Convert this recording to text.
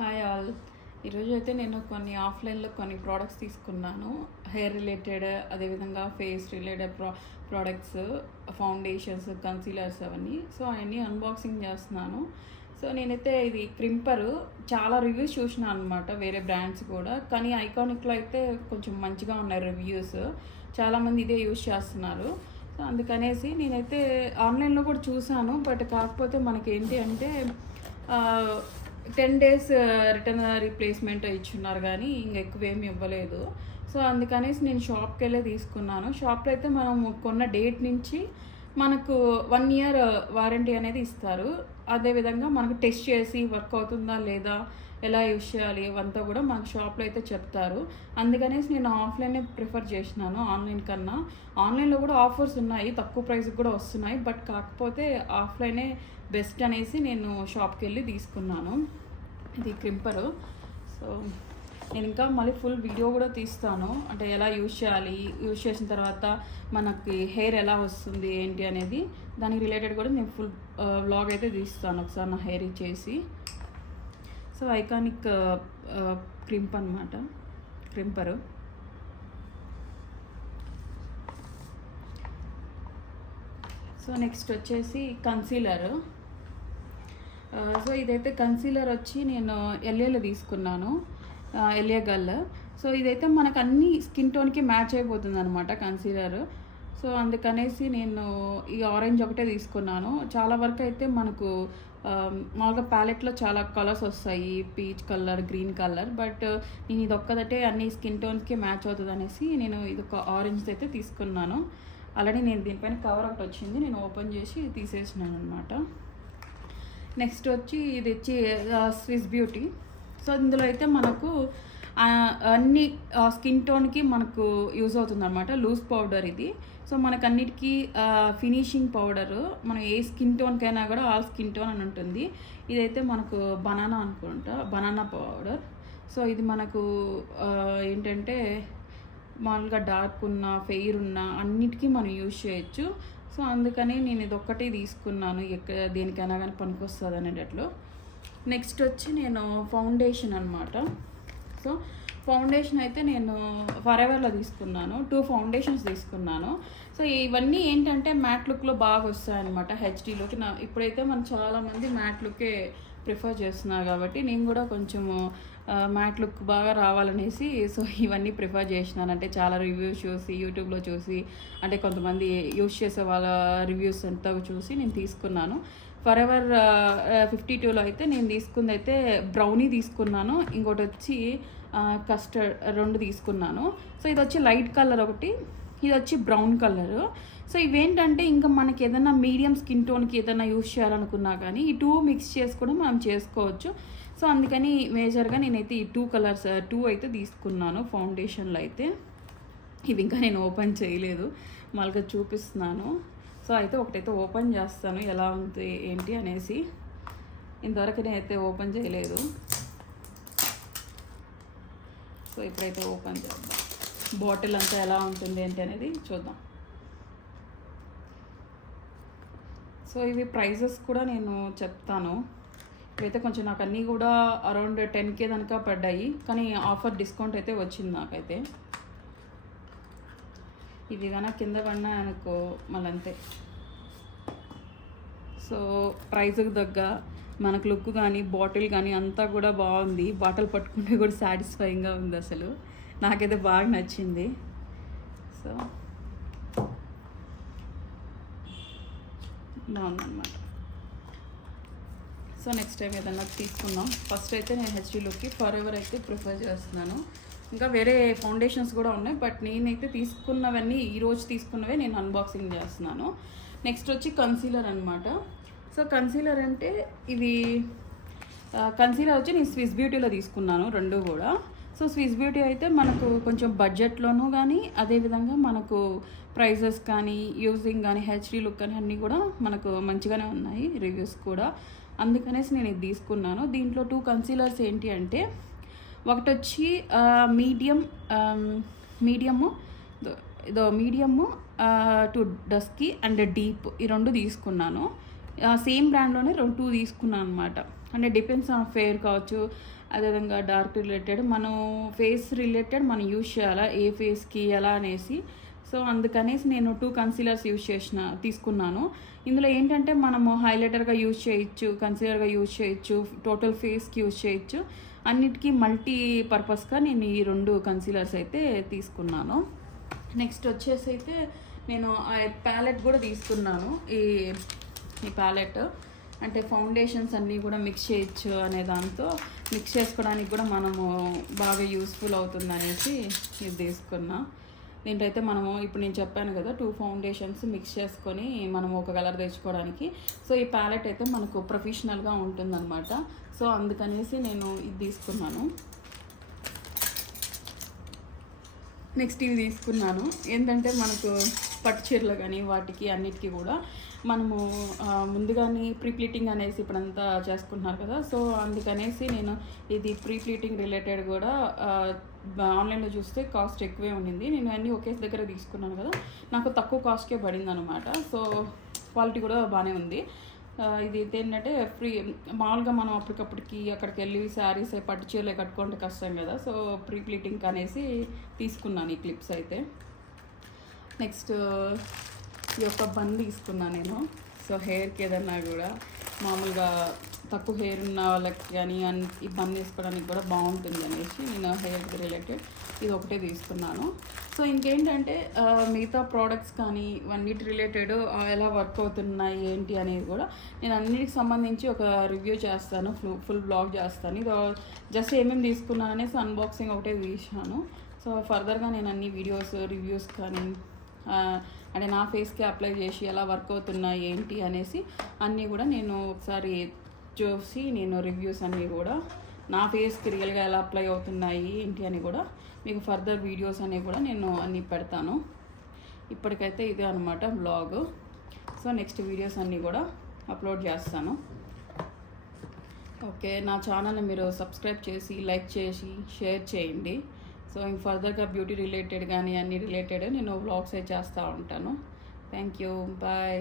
Hi all. ఈరోజు అయితే నేను కొన్ని ఆఫ్లైన్లో కొన్ని ప్రోడక్ట్స్ తీసుకున్నాను. హెయిర్ రిలేటెడ్, అదేవిధంగా face related products, foundations, concealers అవన్నీ. సో అవన్నీ అన్బాక్సింగ్ చేస్తున్నాను. సో నేనైతే ఇది క్రింపరు చాలా రివ్యూస్ చూసిన అనమాట, వేరే బ్రాండ్స్ కూడా. కానీ ఐకానిక్లో అయితే కొంచెం మంచిగా ఉన్నాయి రివ్యూస్. చాలామంది ఇదే యూజ్ చేస్తున్నారు. సో అందుకనేసి నేనైతే ఆన్లైన్లో కూడా చూసాను. బట్ కాకపోతే మనకి ఏంటి అంటే 10 days రిటర్న్ రీప్లేస్మెంట్ ఇచ్చున్నారు, కానీ ఇంక ఎక్కువ ఏమి ఇవ్వలేదు. సో అందుకనేసి నేను షాప్కి వెళ్ళే తీసుకున్నాను. షాప్లో అయితే మనం కొన్న డేట్ నుంచి మనకు 1 year వారంటీ అనేది ఇస్తారు. అదేవిధంగా మనకు టెస్ట్ చేసి వర్క్ అవుతుందా లేదా, ఎలా యూజ్ చేయాలి ఇవంతా కూడా మనకు షాప్లో అయితే చెప్తారు. అందుకనేసి నేను ఆఫ్లైనే ప్రిఫర్ చేసినాను ఆన్లైన్ కన్నా. ఆన్లైన్లో కూడా ఆఫర్స్ ఉన్నాయి, తక్కువ ప్రైస్కి కూడా వస్తున్నాయి. బట్ కాకపోతే ఆఫ్లైనే బెస్ట్ అనేసి నేను షాప్కి వెళ్ళి తీసుకున్నాను ఇది క్రింపరు. సో నేను ఇంకా మళ్ళీ ఫుల్ వీడియో కూడా తీస్తాను, అంటే ఎలా యూజ్ చేయాలి, యూజ్ చేసిన తర్వాత మనకి హెయిర్ ఎలా వస్తుంది ఏంటి అనేది, దానికి రిలేటెడ్ కూడా నేను ఫుల్ వ్లాగ్ అయితే తీస్తాను ఒకసారి నా హెయిర్ చేసి. సో ఐకానిక్ క్రింప్ అనమాట, క్రింపరు. సో నెక్స్ట్ వచ్చేసి కన్సీలర్. సో ఇదైతే కన్సీలర్ వచ్చి నేను ఎల్ఏలో తీసుకున్నాను, ఎల్ఏ గల్. సో ఇదైతే మనకు అన్ని స్కిన్ టోన్కి మ్యాచ్ అయిపోతుంది అనమాట కన్సీలర్. సో అందుకనేసి నేను ఈ ఆరెంజ్ ఒకటే తీసుకున్నాను. చాలా వరకు అయితే మనకు మామూలుగా ప్యాలెట్లో చాలా కలర్స్ వస్తాయి, peach colour, green colour. But నేను ఇది ఒక్కదటే అన్ని స్కిన్ టోన్స్కి మ్యాచ్ అవుతుంది అనేసి నేను ఇది ఒక ఆరెంజ్ అయితే తీసుకున్నాను. ఆల్రెడీ నేను దీనిపైన కవర్ ఒకటి వచ్చింది, నేను ఓపెన్ చేసి తీసేసినాను అనమాట. నెక్స్ట్ వచ్చి ఇది వచ్చి స్విస్ బ్యూటీ. సో ఇందులో అయితే మనకు అన్ని స్కిన్ టోన్కి మనకు యూజ్ అవుతుంది అనమాట. లూజ్ పౌడర్ ఇది. సో మనకు అన్నిటికీ ఫినిషింగ్ పౌడరు, మనం ఏ స్కిన్ టోన్కైనా కూడా ఆల్ స్కిన్ టోన్ అని ఉంటుంది. ఇదైతే మనకు బనానా అనుకుంటా, బనానా పౌడర్. సో ఇది మనకు ఏంటంటే మామూలుగా డార్క్ ఉన్న, ఫెయిర్ ఉన్న అన్నిటికీ మనం యూజ్ చేయొచ్చు. సో అందుకని నేను ఇది ఒక్కటే తీసుకున్నాను, దేనికైనా కానీ పనికొస్తుంది అనేటట్లు. నెక్స్ట్ వచ్చి నేను ఫౌండేషన్ అనమాట. సో ఫౌండేషన్ అయితే నేను ఫరెవర్లో తీసుకున్నాను, 2 ఫౌండేషన్స్ తీసుకున్నాను. సో ఇవన్నీ ఏంటంటే మ్యాట్ లుక్లో బాగా వస్తాయన్నమాట, హెచ్డీలోకి. ఇప్పుడైతే మనం చాలామంది మ్యాట్ లుక్కే ప్రిఫర్ చేస్తున్నారు కాబట్టి నేను కూడా కొంచెము మ్యాట్ లుక్ బాగా రావాలనేసి సో ఇవన్నీ ప్రిఫర్ చేసినాను. అంటే చాలా రివ్యూస్ చూసి, యూట్యూబ్లో చూసి, అంటే కొంతమంది యూజ్ చేసే వాళ్ళ రివ్యూస్ అంతా చూసి నేను తీసుకున్నాను. ఫరెవర్ 52లో అయితే నేను తీసుకుంది అయితే బ్రౌనీ తీసుకున్నాను, ఇంకోటి వచ్చి కస్టర్డ్, 2 తీసుకున్నాను. సో ఇది వచ్చి లైట్ కలర్ ఒకటి, ఇది వచ్చి బ్రౌన్ కలరు. సో ఇవేంటంటే ఇంకా మనకి ఏదైనా మీడియం స్కిన్ టోన్కి ఏదైనా యూజ్ చేయాలనుకున్నా కానీ ఈ 2 మిక్స్ చేసి కూడా మనం చేసుకోవచ్చు. సో అందుకని మేజర్గా నేనైతే ఈ 2 కలర్స్ 2 అయితే తీసుకున్నాను ఫౌండేషన్లో అయితే. ఇవి ఇంకా నేను ఓపెన్ చేయలేదు, మళ్ళీ చూపిస్తున్నాను. సో అయితే ఒకటైతే ఓపెన్ చేస్తాను ఎలా ఉంది ఏంటి అనేసి. ఇంతవరకు నేనైతే ఓపెన్ చేయలేదు. సో ఇప్పుడైతే ఓపెన్ చేద్దాం, బాటిల్ అంతా ఎలా ఉంటుంది ఏంటి అనేది చూద్దాం. సో ఇవి ప్రైజెస్ కూడా నేను చెప్తాను. ఇవైతే కొంచెం నాకు అన్నీ కూడా అరౌండ్ 10K దాకా పడ్డాయి, కానీ ఆఫర్ డిస్కౌంట్ అయితే వచ్చింది నాకైతే. ఇది కన్నా కింద పడినా అనుకో మళ్ళీ అంతే. సో ప్రైజ్కి తగ్గ మనకు లుక్ కానీ, బాటిల్ కానీ అంతా కూడా బాగుంది. బాటిల్ పట్టుకుంటే కూడా సాటిస్ఫైయింగ్గా ఉంది, అసలు నాకైతే బాగా నచ్చింది. సో బాగుందన్నమాట. సో నెక్స్ట్ టైం ఏదన్నా తీసుకుందాం. ఫస్ట్ అయితే నేను హెచ్డీ లుక్కి ఫరెవర్ అయితే ప్రిఫర్ చేస్తున్నాను. ఇంకా వేరే ఫౌండేషన్స్ కూడా ఉన్నాయి, బట్ నేనైతే తీసుకున్నవన్నీ ఈరోజు తీసుకున్నవే నేను అన్బాక్సింగ్ చేస్తున్నాను. నెక్స్ట్ వచ్చి కన్సీలర్ అనమాట. సో కన్సీలర్ అంటే ఇవి కన్సీలర్ వచ్చి నేను స్విస్ బ్యూటీలో తీసుకున్నాను 2 కూడా. సో స్విస్ బ్యూటీ అయితే మనకు కొంచెం బడ్జెట్లోనూ కానీ, అదేవిధంగా మనకు ప్రైజెస్ కానీ, యూజింగ్ కానీ, హెచ్డీ లుక్ కానీ అన్నీ కూడా మనకు మంచిగానే ఉన్నాయి, రివ్యూస్ కూడా. అందుకనేసి నేను ఇది తీసుకున్నాను. దీంట్లో 2 కన్సీలర్స్ ఏంటి అంటే, ఒకటి వచ్చి medium to dusky and deep, ఈ 2 తీసుకున్నాను. సేమ్ బ్రాండ్లోనే 2 తీసుకున్నాను అనమాట. అంటే డిపెండ్స్ ఆన్ ఫేర్ కావచ్చు, అదేవిధంగా డార్క్ రిలేటెడ్ మనం ఫేస్ రిలేటెడ్ మనం యూజ్ చేయాలా ఏ ఫేస్కి ఎలా అనేసి. సో అందుకనేసి నేను 2 కన్సీలర్స్ తీసుకున్నాను. ఇందులో ఏంటంటే మనము హైలైటర్గా యూజ్ చేయొచ్చు, కన్సీలర్గా యూజ్ చేయొచ్చు, టోటల్ ఫేస్కి యూజ్ చేయొచ్చు. అన్నిటికీ మల్టీ పర్పస్గా నేను ఈ 2 కన్సీలర్స్ అయితే తీసుకున్నాను. నెక్స్ట్ వచ్చేసి అయితే నేను ఆ ప్యాలెట్ కూడా తీసుకున్నాను. ఈ ప్యాలెట్ అంటే ఫౌండేషన్స్ అన్నీ కూడా మిక్స్ చేయొచ్చు అనే దాంతో మిక్స్ చేసుకోవడానికి కూడా మనము బాగా యూస్ఫుల్ అవుతుంది అనేసి ఇది తీసుకున్నా. దీంట్లో అయితే మనము ఇప్పుడు నేను చెప్పాను కదా 2 ఫౌండేషన్స్ మిక్స్ చేసుకొని మనం ఒక కలర్ తెచ్చుకోవడానికి. సో ఈ ప్యాలెట్ అయితే మనకు ప్రొఫెషనల్గా ఉంటుందన్నమాట. సో అందుకనేసి నేను ఇది తీసుకున్నాను. నెక్స్ట్ ఇవి తీసుకున్నాను. ఏంటంటే మనకు పట్టు చీరలు కానీ వాటికి అన్నిటికీ కూడా మనము ముందుగానే ప్రీ ప్లీటింగ్ అనేసి ఇప్పుడంతా చేసుకుంటున్నారు కదా. సో అందుకనేసి నేను ఇది ప్రీ ప్లీటింగ్ రిలేటెడ్ కూడా ఆన్లైన్లో చూస్తే కాస్ట్ ఎక్కువే ఉండింది. నేను అన్నీ ఒకే దగ్గర తీసుకున్నాను కదా, నాకు తక్కువ కాస్ట్కే పడింది అనమాట. సో క్వాలిటీ కూడా బాగానే ఉంది. ఇది ఏంటంటే మామూలుగా మనం అప్పటికప్పటికి అక్కడికి వెళ్ళి శారీస్ పట్టు చీరలే కట్టుకుంటే కష్టం కదా. సో ప్రీ ప్లీటింగ్ అనేసి తీసుకున్నాను ఈ క్లిప్స్ అయితే. నెక్స్ట్ ఈ యొక్క బన్ తీసుకున్నాను నేను. సో హెయిర్కి ఏదన్నా కూడా మామూలుగా తక్కువ హెయిర్ ఉన్న వాళ్ళకి కానీ ఈ బన్ వేసుకోవడానికి కూడా బాగుంటుంది అనేసి నేను హెయిర్కి రిలేటెడ్ ఇది ఒకటే తీసుకున్నాను. సో ఇంకేంటంటే మిగతా ప్రోడక్ట్స్ కానీ ఇవన్నిటి రిలేటెడ్ ఎలా వర్క్ అవుతున్నాయి ఏంటి అనేది కూడా నేను అన్నిటికి సంబంధించి ఒక రివ్యూ చేస్తాను, ఫుల్ బ్లాగ్ చేస్తాను. ఇది జస్ట్ ఏమేమి తీసుకున్నాను అనేసి అన్బాక్సింగ్ ఒకటే తీసాను. సో ఫర్దర్గా నేను అన్ని వీడియోస్ రివ్యూస్ కానీ అంటే నా ఫేస్కి అప్లై చేసి ఎలా వర్క్ అవుతున్నాయి ఏంటి అనేసి అన్నీ కూడా నేను ఒకసారి చూసి నేను రివ్యూస్ అన్నీ కూడా నా ఫేస్కి రియల్గా ఎలా అప్లై అవుతున్నాయి ఏంటి అని కూడా మీకు ఫర్దర్ వీడియోస్ అనేవి కూడా నేను అన్నీ పెడతాను. ఇప్పటికైతే ఇదే అనమాట బ్లాగ్. సో నెక్స్ట్ వీడియోస్ అన్నీ కూడా అప్లోడ్ చేస్తాను. ఓకే, నా ఛానల్ని మీరు సబ్స్క్రైబ్ చేసి లైక్ చేసి షేర్ చేయండి. సో ఫర్దర్గా బ్యూటీ రిలేటెడ్ కానీ అన్ని రిలేటెడ్ నేను వ్లాగ్స్ చేస్తూ ఉంటాను. Thank you, bye.